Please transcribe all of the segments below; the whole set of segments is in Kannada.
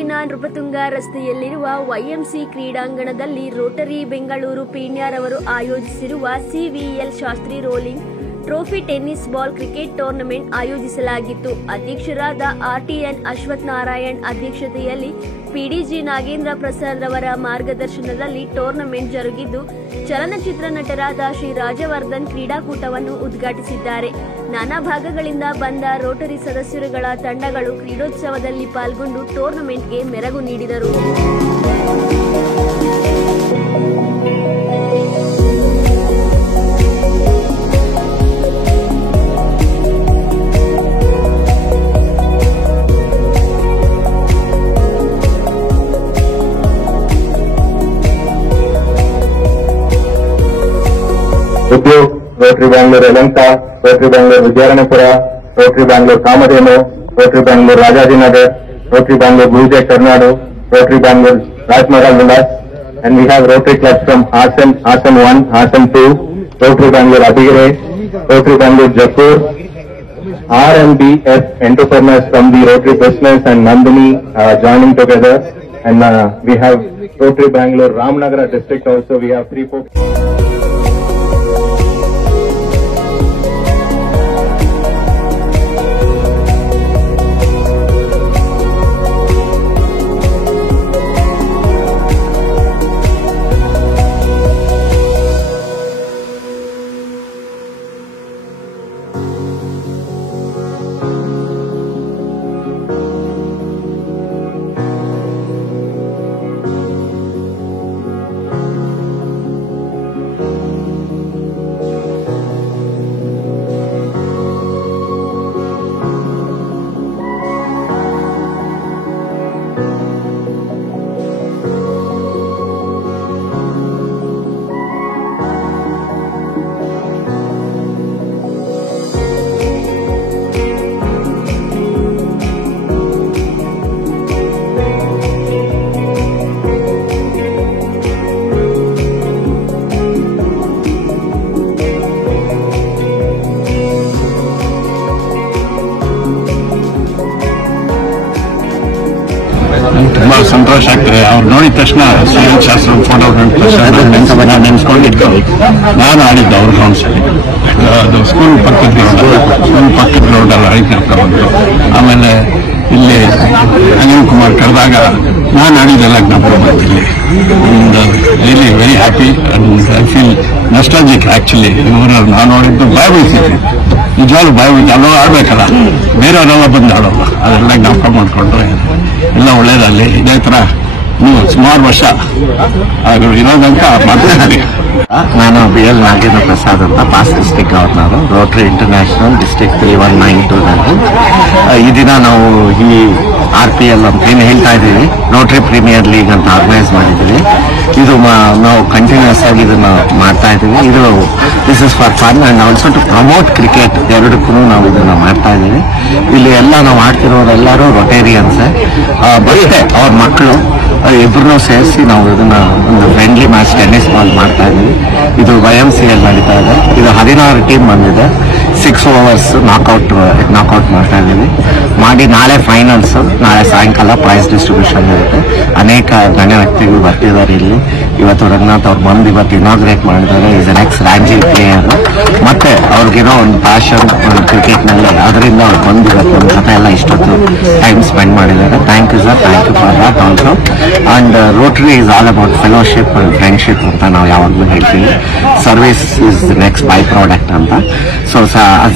ಬೆಂಗಳೂರಿನ ನೃಪತುಂಗ ರಸ್ತೆಯಲ್ಲಿರುವ ವೈಎಂಸಿ ಕ್ರೀಡಾಂಗಣದಲ್ಲಿ ರೋಟರಿ ಬೆಂಗಳೂರು ಪೀಣ್ಯರವರು ಆಯೋಜಿಸಿರುವ CVL Shastri rolling trophy tennis ball cricket tournament ಆಯೋಜಿಸಲಾಗಿತ್ತು. ಅಧ್ಯಕ್ಷರಾದ ಆರ್ಟಿಎನ್ ಅಶ್ವಥ್ ನಾರಾಯಣ್ ಅಧ್ಯಕ್ಷತೆಯಲ್ಲಿ ಪಿಡಿಜಿ ನಾಗೇಂದ್ರ ಪ್ರಸಾದ್ ರವರ ಮಾರ್ಗದರ್ಶನದಲ್ಲಿ ಟೂರ್ನಮೆಂಟ್ ಜರುಗಿದ್ದು, ಚಲನಚಿತ್ರ ನಟರಾದ ಶ್ರೀ ರಾಜವರ್ಧನ್ ಕ್ರೀಡಾಕೂಟವನ್ನು ಉದ್ಘಾಟಿಸಿದ್ದಾರೆ. ನಾನಾ ಭಾಗಗಳಿಂದ ಬಂದ ರೋಟರಿ ಸದಸ್ಯರುಗಳ ತಂಡಗಳು ಕ್ರೀಡೋತ್ಸವದಲ್ಲಿ ಪಾಲ್ಗೊಂಡು ಟೂರ್ನಮೆಂಟ್ಗೆ ಮೆರಗು ನೀಡಿದರು. Udyog, Rotary Bangalore Yelahanka, Rotary Bangalore Vidyaranyapura, Rotary Bangalore Kamadhenu, Rotary Bangalore Rajajinagar, Rotary Bangalore ಗುರುಜೆ ಕರ್ನಾಡು, Rotary Bangalore Rajmahal Vilas, and we have Rotary clubs from Hassan 1, Hassan 2, Rotary Bangalore Abhigire, Rotary Bangalore Jaipur, RMBS entrepreneurs from the Rotary business and Nandini joining together, and we have Rotary Bangalore Ramnagara district also. We have 3-4. ತುಂಬಾ ಸಂತೋಷ ಆಗ್ತದೆ. ಅವ್ರು ನೋಡಿದ ತಕ್ಷಣ ಸಿವಿಲ್ ಶಾಸ್ತ್ರ ಫೋಟೋ ನೆನೆಸ್ಕೊಂಡು ಇಟ್ಕೊಂಡು ನಾನು ಆಡಿದ್ದು ಅವ್ರ ಗ್ರೌಂಡ್ಸ್ ಅಲ್ಲಿ. ಅದು ಸ್ಕೂಲ್ ಪಕ್ಕದ ಗ್ರೌಂಡ್ ಅಲ್ಲ, ರೈತನಪ್ಪ ಬಂತು. ಆಮೇಲೆ ಇಲ್ಲಿ ಅನಿಲ್ ಕುಮಾರ್ ಕರೆದಾಗ ನಾನು ಆಡಿದ್ದೆಲ್ಲ ಜ್ಞಾಪಕ ಬರ್ತಿಲ್ಲಿ. Really very happy and I feel nostalgic. Actually ಇವ್ರನ್ನ ನಾನು ನೋಡಿದ್ದು ಬಾಯ್ಬಿಡ್ತೀನಿ, ನಿಜವಾಗ್ಲೂ ಬಾಯ್ಬಿಟ್ಟು ಅಲ್ಲೋ ಆಡ್ಬೇಕಲ್ಲ, ಬೇರೆಯವರೆಲ್ಲ ಬಂದು ಆಡೋಲ್ಲ. ಅದೆಲ್ಲ ಜ್ಞಾಪಕ ಮಾಡ್ಕೊಂಡ್ರೆ ಎಲ್ಲ ಒಳ್ಳೇದಲ್ಲಿ ಇದೇ ತರ ನೀವು ಸುಮಾರು ವರ್ಷ ಇರೋದಂತ ಮಾಡ್ತಿದ್ದಾರೆ. ನಾನು BL ನಾಗೇಂದ್ರ ಪ್ರಸಾದ್ ಅಂತ, pass district governor, Rotary international district 3192 ಈ ದಿನ ನಾವು ಈ RPL ಅಂತ ಏನು ಹೇಳ್ತಾ ಇದ್ದೀವಿ, ರೋಟರಿ ಪ್ರೀಮಿಯರ್ ಲೀಗ್ ಅಂತ ಆರ್ಗನೈಸ್ ಮಾಡಿದ್ದೀವಿ. ಇದು ನಾವು ಕಂಟಿನ್ಯೂಸ್ ಆಗಿ ಇದನ್ನ ಮಾಡ್ತಾ ಇದ್ದೀವಿ. ಇದು this is for fun and also to promote cricket. ಎರಡಕ್ಕೂ ನಾವು ಇದನ್ನ ಮಾಡ್ತಾ ಇದ್ದೀವಿ. ಇಲ್ಲಿ ಎಲ್ಲ ನಾವು ಆಡ್ತಿರೋರೆಲ್ಲರೂ ರೊಟೇರಿಯನ್ಸ್, ಬರುತ್ತೆ ಅವ್ರ ಮಕ್ಕಳು ಇಬ್ಬರನ್ನೂ ಸೇರಿಸಿ ನಾವು ಇದನ್ನ ಒಂದು ಫ್ರೆಂಡ್ಲಿ ಮ್ಯಾಚ್ ಟೆನ್ನಿಸ್ ಬಾಲ್ ಮಾಡ್ತಾ ಇದ್ದೀವಿ. ಇದು YMCL ನಡೀತಾ ಇದೆ. ಇದು 16 ಟೀಮ್ ಬಂದಿದೆ. 6 overs ನಾಕ್ಔಟ್ ಮಾಡ್ತಾ ಇದ್ದೀವಿ. ಮಾಡಿ ನಾಳೆ ಫೈನಲ್ಸ್, ನಾಳೆ ಸಾಯಂಕಾಲ ಪ್ರೈಸ್ ಡಿಸ್ಟ್ರಿಬ್ಯೂಷನ್ ಇರುತ್ತೆ. ಅನೇಕ ಗಣ್ಯ ವ್ಯಕ್ತಿಗಳು ಬರ್ತಿದ್ದಾರೆ ಇಲ್ಲಿ. ಇವತ್ತು ರಂಗನಾಥ್ ಅವ್ರು ಬಂದು ಇವತ್ತು ಇನಾಗ್ರೇಟ್ ಮಾಡಿದ್ದಾರೆ. Is an ex Ranji player. ಮತ್ತೆ ಅವ್ರಿಗಿರೋ ಒಂದು ಪ್ಯಾಷನ್ ಕ್ರಿಕೆಟ್ ನಲ್ಲಿ, ಅದರಿಂದ ಅವ್ರು ಬಂದು ಇವತ್ತು ನಮ್ಮ ಜೊತೆ ಎಲ್ಲ ಇಷ್ಟೊತ್ತು ಟೈಮ್ ಸ್ಪೆಂಡ್ ಮಾಡಿದ್ದಾರೆ. Thank you sir, thank you for that also. And Rotary is all about fellowship and friendship ಅಂತ ನಾವು ಯಾವಾಗಲೂ ಹೇಳ್ತೀವಿ. Service is next by product ಅಂತ. ಸೊ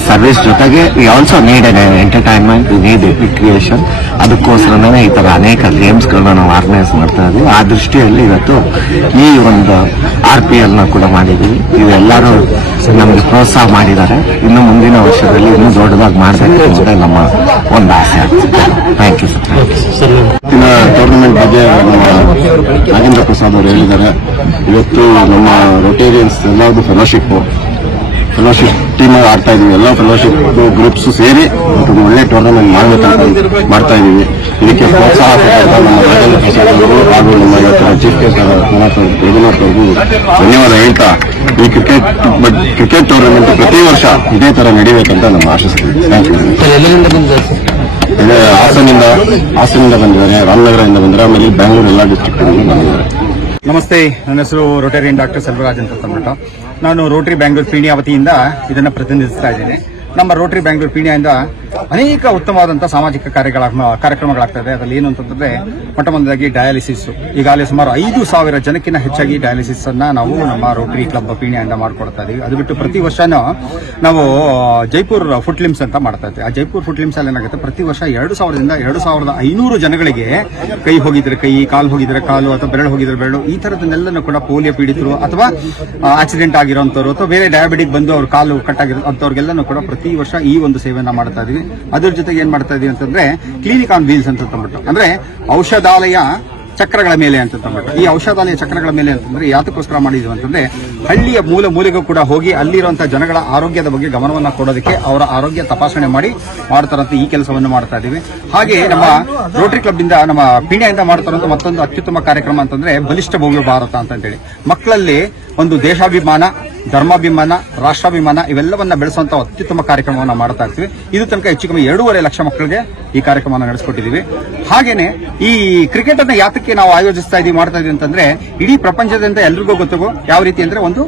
ಸರ್ವಿಸ್ ಜೊತೆಗೆ we also need an entertainment, we need recreation. ಅದಕ್ಕೋಸ್ಕರನೇ ಈ ತರ ಅನೇಕ ಗೇಮ್ಸ್ಗಳನ್ನ ನಾವು ಆರ್ಗನೈಸ್ ಮಾಡ್ತಾ ಇದ್ದೀವಿ. ಆ ದೃಷ್ಟಿಯಲ್ಲಿ ಇವತ್ತು ಈ ಒಂದು RPL ನ ಕೂಡ ಮಾಡಿದ್ದೀವಿ. ಇವೆಲ್ಲರೂ ನಮಗೆ ಪ್ರೋತ್ಸಾಹ ಮಾಡಿದ್ದಾರೆ. ಇನ್ನು ಮುಂದಿನ ವರ್ಷದಲ್ಲಿ ಇನ್ನೂ ದೊಡ್ಡದಾಗಿ ಮಾಡಬೇಕು ಅಂತ ನಮ್ಮ ಒಂದು ಆಸೆ ಆಗ್ತದೆ. Thank you sir. ಟೂರ್ನಮೆಂಟ್ ಬಗ್ಗೆ ನಾಗೇಂದ್ರ ಪ್ರಸಾದ್ ಅವರು ಹೇಳಿದ್ದಾರೆ. ಇವತ್ತು ನಮ್ಮ ರೊಟೇರಿಯನ್ಸ್ ಎಲ್ಲರದು ಫೆಲೋಶಿಪ್ ಟೀಮ್ ಆಡ್ತಾ ಇದೀವಿ. ಎಲ್ಲ ಫೆಲೋಶಿಪ್ ಗ್ರೂಪ್ಸ್ ಸೇರಿ ಒಂದು ಒಳ್ಳೆ ಟೂರ್ನಮೆಂಟ್ ಮಾಡಬೇಕಂತ ಮಾಡ್ತಾ ಇದೀವಿ. ಇದಕ್ಕೆ ಪ್ರೋತ್ಸಾಹ ಕೊಟ್ಟಿದ್ದ ನಮ್ಮ ನಾಗೇಂದ್ರ ಪ್ರಸಾದ್ ಅವರು ಹಾಗೂ ನಮ್ಮ ಇವತ್ತಿನ ಚೀಫ್ ಗೆಸ್ಟ್ ರಘುನಾಥ್ ಅವ್ರಿಗೂ ಧನ್ಯವಾದ ಹೇಳ್ತಾ, ಈ ಕ್ರಿಕೆಟ್ ಟೂರ್ನಮೆಂಟ್ ಪ್ರತಿ ವರ್ಷ ಇದೇ ತರ ನಡೀಬೇಕಂತ ನಮ್ಮ ಆಶಿಸ್ತೀವಿ. Thank you. ಹಾಸನಿಂದ ಬಂದಿದ್ದಾರೆ, ರಾಮನಗರದಿಂದ ಬಂದಿದ್ದಾರೆ, ಆಮೇಲೆ ಬೆಂಗಳೂರು ಎಲ್ಲ ಡಿಸ್ಟ್ರಿಕ್ಟ್ ಬಂದಿದ್ದಾರೆ. ನಮಸ್ತೆ, ನನ್ನ ಹೆಸರು ರೋಟರಿಯನ್ ಡಾಕ್ಟರ್ ಸೆಲ್ವರಾಜ್ ಅಂತ ಅಂದ್ಬಿಟ್ಟು ನಾನು ರೋಟರಿ ಬ್ಯಾಂಗ್ಳೂರ್ ಪೀಣ್ಯ ವತಿಯಿಂದ ಇದನ್ನು ಪ್ರತಿನಿಧಿಸ್ತಾ ಇದ್ದೇನೆ. ನಮ್ಮ ರೋಟರಿ ಬ್ಯಾಂಗ್ಳೂರ್ ಪೀಣ್ಯದಿಂದ ಅನೇಕ ಉತ್ತಮವಾದಂತಹ ಸಾಮಾಜಿಕ ಕಾರ್ಯಕ್ರಮಗಳಾಗ್ತದೆ. ಅದರಲ್ಲಿ ಏನು ಅಂತಂದ್ರೆ ಮೊಟ್ಟಮೊದಲಾಗಿ ಡಯಾಲಿಸಿಸ್. ಈಗಾಗಲೇ ಸುಮಾರು 5,000 ಜನಕ್ಕಿಂತ ಹೆಚ್ಚಾಗಿ ಡಯಾಲಿಸಿಸ್ ಅನ್ನ ನಾವು ನಮ್ಮ ರೋಟರಿ ಕ್ಲಬ್ ಪೀಣ್ಯದಿಂದ ಮಾಡ್ಕೊಡ್ತಾ ಇದೀವಿ. ಅದು ಬಿಟ್ಟು ಪ್ರತಿ ವರ್ಷನೂ ನಾವು ಜೈಪುರ್ ಫುಟ್ಲಿಮ್ಸ್ ಅಂತ ಮಾಡ್ತಾ ಇದ್ದೀವಿ. ಆ ಜೈಪುರ್ ಫುಟ್ಲಿಮ್ಸ್ ಅಲ್ಲಿ ಏನಾಗುತ್ತೆ, ಪ್ರತಿ ವರ್ಷ 2,000ದಿಂದ 2,500 ಜನಗಳಿಗೆ ಕೈ ಹೋಗಿದ್ರೆ ಕೈ, ಕಾಲು ಹೋಗಿದ್ರೆ ಕಾಲು, ಅಥವಾ ಬೆರಳು ಹೋಗಿದ್ರೆ ಬೆರಳು, ಈ ತರದನ್ನೆಲ್ಲನೂ ಕೂಡ ಪೋಲಿಯೋ ಪೀಡಿತರು ಅಥವಾ ಆಕ್ಸಿಡೆಂಟ್ ಆಗಿರೋಂಥವ್ರು ಅಥವಾ ಬೇರೆ ಡಯಾಬಿಟಿಕ್ ಬಂದು ಅವ್ರ ಕಾಲು ಕಟ್ಟಾಗಿರೋ ಅಂಥವ್ರಿಗೆಲ್ಲನೂ ಕೂಡ ಪ್ರತಿ ವರ್ಷ ಈ ಒಂದು ಸೇವೆಯನ್ನ ಮಾಡ್ತಾ ಇದೀವಿ. ಅದ್ರ ಜೊತೆಗೆ ಏನ್ ಮಾಡ್ತಾ ಇದೀವಿ ಅಂತಂದ್ರೆ ಕ್ಲಿನಿಕ್ ಆನ್ ವೀಲ್ಸ್ ಅಂತ ಅಂದ್ಬಿಟ್ಟು, ಅಂದ್ರೆ ಔಷಧಾಲಯ ಚಕ್ರಗಳ ಮೇಲೆ ಅಂತ ಅಂದ್ಬಿಟ್ಟು. ಈ ಔಷಧಾಲಯ ಚಕ್ರಗಳ ಮೇಲೆ ಅಂತಂದ್ರೆ ಯಾತಕ್ಕೋಸ್ಕರ ಮಾಡಿದ್ವಿ ಅಂತಂದ್ರೆ ಹಳ್ಳಿಯ ಮೂಲ ಮೂಲೆಗೂ ಕೂಡ ಹೋಗಿ ಅಲ್ಲಿರುವಂತಹ ಜನಗಳ ಆರೋಗ್ಯದ ಬಗ್ಗೆ ಗಮನವನ್ನ ಕೊಡೋದಕ್ಕೆ, ಅವರ ಆರೋಗ್ಯ ತಪಾಸಣೆ ಮಾಡ್ತಾರಂತ ಈ ಕೆಲಸವನ್ನು ಮಾಡ್ತಾ ಇದೀವಿ. ಹಾಗೆ ನಮ್ಮ ರೋಟರಿ ಕ್ಲಬ್ ಇಂದ, ನಮ್ಮ ಪೀಣ್ಯದಿಂದ ಮಾಡ್ತಾರಂತ ಮತ್ತೊಂದು ಅತ್ಯುತ್ತಮ ಕಾರ್ಯಕ್ರಮ ಅಂತಂದ್ರೆ ಬಲಿಷ್ಠ ಭವ್ಯ ಭಾರತ ಅಂತ ಹೇಳಿ ಮಕ್ಕಳಲ್ಲಿ ಒಂದು ದೇಶಾಭಿಮಾನ, ಧರ್ಮಾಭಿಮಾನ, ರಾಷ್ಟ್ರಾಭಿಮಾನ ಇವೆಲ್ಲವನ್ನ ಬೆಳೆಸುವಂತ ಅತ್ಯುತ್ತಮ ಕಾರ್ಯಕ್ರಮವನ್ನು ಮಾಡ್ತಾ ಇರ್ತೀವಿ. ಇದು ತನಕ ಹೆಚ್ಚು ಕಮ್ಮಿ 2.5 ಲಕ್ಷ ಮಕ್ಕಳಿಗೆ ಈ ಕಾರ್ಯಕ್ರಮವನ್ನು ನಡೆಸಿಕೊಟ್ಟಿದ್ದೀವಿ. ಹಾಗೇನೆ ಈ ಕ್ರಿಕೆಟ್ ಅನ್ನ ಯಾತಕ್ಕೆ ನಾವು ಆಯೋಜಿಸ್ತಾ ಇದೀವಿ, ಮಾಡ್ತಾ ಇದೀವಿ ಅಂತಂದ್ರೆ ಇಡೀ ಪ್ರಪಂಚದಿಂದ ಎಲ್ರಿಗೂ ಗೊತ್ತಿಗೋ ಯಾವ ರೀತಿ ಅಂದ್ರೆ ಒಂದು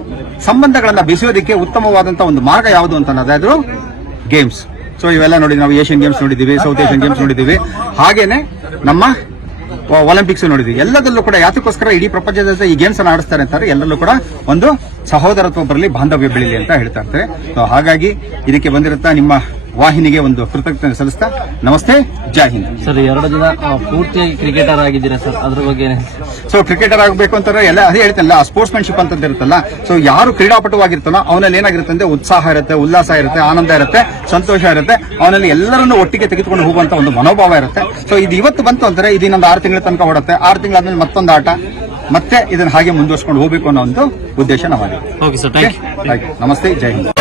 ಸಂಬಂಧಗಳನ್ನ ಬೆಸೆಯೋದಕ್ಕೆ ಉತ್ತಮವಾದಂತಹ ಒಂದು ಮಾರ್ಗ ಯಾವುದು ಅಂತ ಅನ್ನೋದು ಗೇಮ್ಸ್. ಸೊ ಇವೆಲ್ಲ ನೋಡಿ, ನಾವು ಏಷ್ಯನ್ ಗೇಮ್ಸ್ ನೋಡಿದ್ದೀವಿ, ಸೌತ್ ಏಷ್ಯನ್ ಗೇಮ್ಸ್ ನೋಡಿದ್ದೀವಿ, ಹಾಗೇನೆ ನಮ್ಮ ಒಲಿಂಪಿಕ್ಸ್ ನೋಡಿದ್ವಿ. ಎಲ್ಲದಲ್ಲೂ ಕೂಡ ಯಾತಕ್ಕೋಸ್ಕರ ಇಡೀ ಪ್ರಪಂಚದ ಈ ಗೇಮ್ಸ್ ಅನ್ನು ಆಡಿಸ್ತಾರೆ ಅಂತಾರೆ, ಎಲ್ಲರಲ್ಲೂ ಕೂಡ ಒಂದು ಸಹೋದರತ್ವ ಬರಲಿ, ಬಾಂಧವ್ಯ ಬೆಳೀಲಿ ಅಂತ ಹೇಳ್ತಾ ಇರ್ತಾರೆ. ಹಾಗಾಗಿ ಇದಕ್ಕೆ ಬಂದಿರುತ್ತಾ ನಿಮ್ಮ ವಾಹಿನಿಗೆ ಒಂದು ಕೃತಜ್ಞತೆ ಸಲ್ಲಿಸ್ತಾ ನಮಸ್ತೆ, ಜೈ ಹಿಂದ್. ಸರ್, 2 ದಿನ ಪೂರ್ತಿಯಾಗಿ ಕ್ರಿಕೆಟರ್ ಆಗಿದ್ದೀರಾ ಸರ್, ಅದ್ರ ಬಗ್ಗೆ? ಸೊ ಕ್ರಿಕೆಟರ್ ಆಗಬೇಕು ಅಂತಾರೆ ಎಲ್ಲ ಅದೇ ಹೇಳ್ತಲ್ಲ, ಸ್ಪೋರ್ಟ್ಸ್ಮನ್ಶಿಪ್ ಅಂತ ಇರುತ್ತಲ್ಲ. ಸೊ ಯಾರು ಕ್ರೀಡಾಪಟುವಾಗಿರ್ತಾನೋ ಅವನಲ್ಲಿ ಏನಾಗಿರುತ್ತೆ ಅಂದ್ರೆ ಉತ್ಸಾಹ ಇರುತ್ತೆ, ಉಲ್ಲಾಸ ಇರುತ್ತೆ, ಆನಂದ ಇರುತ್ತೆ, ಸಂತೋಷ ಇರುತ್ತೆ, ಅವನಲ್ಲಿ ಎಲ್ಲರನ್ನೂ ಒಟ್ಟಿಗೆ ತೆಗೆದುಕೊಂಡು ಹೋಗುವಂತ ಒಂದು ಮನೋಭಾವ ಇರುತ್ತೆ. ಸೊ ಇದು ಇವತ್ತು ಬಂತು ಅಂದ್ರೆ ಇದು ಇನ್ನೊಂದು 6 ತಿಂಗಳ ತನಕ ಓಡುತ್ತೆ. 6 ತಿಂಗಳಾದ್ಮೇಲೆ ಮತ್ತೊಂದು ಆಟ, ಮತ್ತೆ ಇದನ್ನ ಹಾಗೆ ಮುಂದುವರ್ಸ್ಕೊಂಡು ಹೋಗ್ಬೇಕು ಅನ್ನೋ ಒಂದು ಉದ್ದೇಶ ನಮ್ಮದು. Okay sir, thank you. ನಮಸ್ತೆ, ಜೈ ಹಿಂದ್.